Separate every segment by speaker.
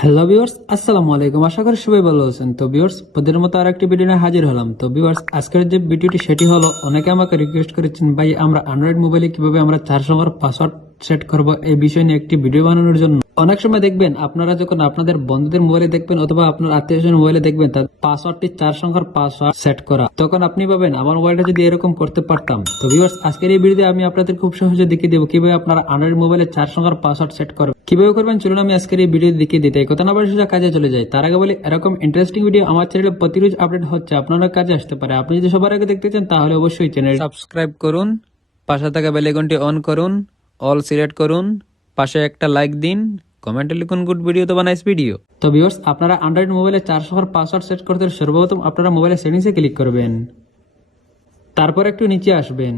Speaker 1: Hello viewers আসসালামু আলাইকুম আশা করি সবাই ভালো আছেন। তো ভিউয়ার্স ওদের মতো আরেকটি ভিডিও নিয়ে হাজির হলাম। তো ভিউয়ার্স আজকের যে ভিডিওটি সেটি হলো, অনেকে আমাকে রিকোয়েস্ট করেছেন, ভাই, আমরা অ্যান্ড্রয়েড মোবাইলে কীভাবে আমরা চার সংখ্যার পাসওয়ার্ড সেট করব এই বিষয় নিয়ে একটি ভিডিও বানানোর জন্য। অনেক সময় দেখবেন আপনারা যখন আপনাদের বন্ধুদের মোবাইলে দেখবেন অথবা আপনার আত্মীয় মোবাইলে দেখবেন তার পাসওয়ার্ডটি চার সংখ্যার পাসওয়ার্ড সেট করা। তখন আপনি ভাবেন, আমার মোবাইলটা যদি এরকম করতে পারতাম। তো ভিউয়ার্স আজকের এই ভিডিওতে আমি আপনাদের খুব সহজে দেখিয়ে দেবো কীভাবে আপনারা অ্যান্ড্রয়েড মোবাইলে চার সংখ্যার পাসওয়ার্ড সেট করবেন। কীভাবে করবেন? চলুন আমি আজকের এই ভিডিও দেখিয়ে দিতে কথা না সোজা কাজে চলে যাই। তার আগে বলি, এরকম ইন্টারেস্টিং ভিডিও আমার চ্যানেলে প্রতিরোজ আপডেট হচ্ছে। আপনারা কাজে আসতে পারে। আপনি যদি সবার আগে দেখতে চান, তাহলে অবশ্যই চ্যানেল সাবস্ক্রাইব করুন, পাশে থাকা বেলেগনটি অন করুন। অল সিলেক্ট করুন, পাশে একটা লাইক দিন কমেন্টে লিখুন গুড ভিডিও তো নাইস ভিডিও তো ভিউয়ার্স আপনারা অ্যান্ড্রয়েড মোবাইলে চার সংখ্যার পাসওয়ার্ড সেট করতে সর্বপ্রথম আপনারা মোবাইলের সেটিংসে ক্লিক করবেন। তারপর একটু নিচে আসবেন।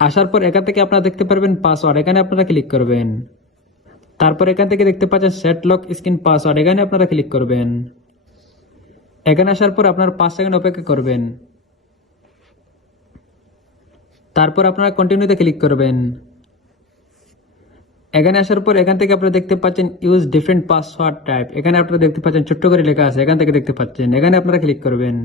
Speaker 1: আসার পর এখান থেকে আপনারা দেখতে পারবেন পাসওয়ার্ড এখানে আপনারা ক্লিক করবেন। তারপর এখান থেকে দেখতে পাচ্ছেন সেট লক স্ক্রিন পাসওয়ার্ড এখানে আপনারা ক্লিক করবেন। এখানে আসার পর আপনার পাঁচ সেকেন্ড অপেক্ষা করবেন। তারপর আপনারা কন্টিনিউতে ক্লিক করবেন। এখানে আসার পর এখান থেকে আপনারা দেখতে পাচ্ছেন ইউজ ডিফারেন্ট পাসওয়ার্ড টাইপ এখানে আপনারা দেখতে পাচ্ছেন ছোট্ট করে লেখা আছে, এখান থেকে দেখতে পাচ্ছেন। এখানে আপনারা ক্লিক করবেন।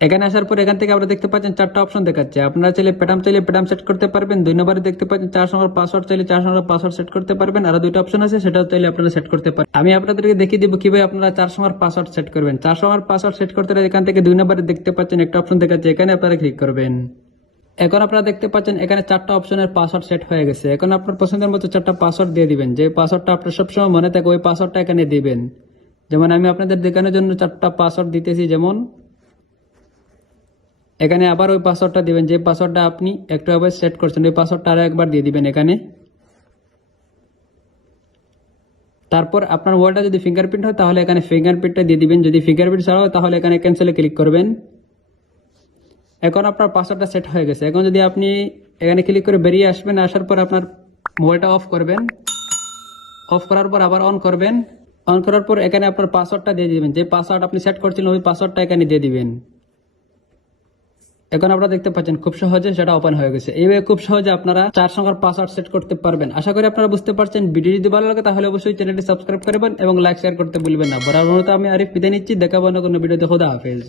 Speaker 1: এখানে আসার পর এখান থেকে আপনারা দেখতে পাচ্ছেন চারটা অপশন দেখাচ্ছে। আপনারা চাইলে প্যাটাম চাইলে প্যাটাম সেট করতে পারবেন। দুই নম্বরে দেখতে পাচ্ছেন চার সংখ্যার পাসওয়ার্ড চাইলে চার সংখ্যার পাসওয়ার্ড সেট করতে পারবেন। আর দুইটা অপশন আছে, সেটাও চাইলে আপনারা সেট করতে পারেন। আমি আপনাদেরকে দেখিয়ে দিব কীভাবে আপনারা চার সংখ্যার পাসওয়ার্ড সেট করবেন। চার সংখ্যার পাসওয়ার্ড সেট করতে এখান থেকে দুই নম্বরে দেখতে পাচ্ছেন একটা অপশন দেখাচ্ছে, এখানে আপনারা ক্লিক করবেন। এখন আপনারা দেখতে পাচ্ছেন, এখানে চারটা অপশনের পাসওয়ার্ড সেট হয়ে গেছে। এখন আপনার পছন্দের মতো চারটা পাসওয়ার্ড দিয়ে দিবেন। যে পাসওয়ার্ডটা আপনার সবসময় মনে থাকে, ওই পাসওয়ার্ডটা এখানে দিবেন। যেমন আমি আপনাদের দেখানোর জন্য চারটা পাসওয়ার্ড দিতেছি, যেমন এখানে আবার ওই পাসওয়ার্ডটা দিবেন। যে পাসওয়ার্ডটা আপনি একটু আবার সেট করছেন, ওই পাসওয়ার্ডটা আরও একবার দিয়ে দিবেন এখানে। তারপর আপনার মোবাইলটা যদি ফিঙ্গারপ্রিন্ট হয়, তাহলে এখানে ফিঙ্গারপ্রিন্টটা দিয়ে দিবেন। যদি ফিঙ্গারপ্রিন্ট ছাড়া হয়, তাহলে এখানে ক্যান্সেলে ক্লিক করবেন। এখন আপনার পাসওয়ার্ডটা সেট হয়ে গেছে। এখন যদি আপনি এখানে ক্লিক করে বেরিয়ে আসবেন, আসার পর আপনার মোবাইলটা অফ করবেন। অফ করার পর আবার অন করবেন। অন করার পর এখানে আপনার পাসওয়ার্ডটা দিয়ে দিবেন। যে পাসওয়ার্ড আপনি সেট করছিলেন, ওই পাসওয়ার্ডটা এখানে দিয়ে দিবেন। এখন আপনারা দেখতে পাচ্ছেন, খুব সহজে সেটা ওপেন হয়ে গেছে। এইভাবে খুব সহজে আপনারা চার সংখ্যার পাসওয়ার্ড সেট করতে পারবেন। আশা করি আপনারা বুঝতে পারছেন। ভিডিও যদি ভালো লাগে, তাহলে অবশ্যই চ্যানেলটি সাবস্ক্রাইব করবেন এবং লাইক শেয়ার করতে ভুলবেন না। বরাবর আমি আরিফ বিদায় নিচ্ছি। দেখাবো না কোনো ভিডিওতে। খোদা হাফেজ।